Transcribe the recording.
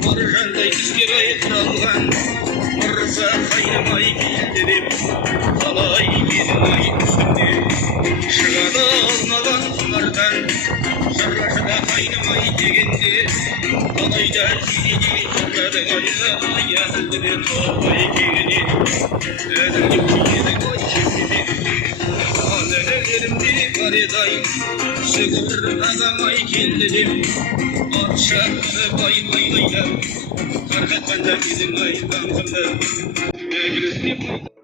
Маржандай тізгері тұралған мұрса қайнамай келді деп қалай менің ай үстімде шығады алмаған құмардан жарашыда қайнамай дегенде қалайда жүйеде жарады айна язылды торғай кегіне әзілдік күйеді ой шекеме анелерімде бар еді ай сүгір азамай келді деп атшақты байлайлап қарғатқанда кезің ай даңқымды мәңгілік деп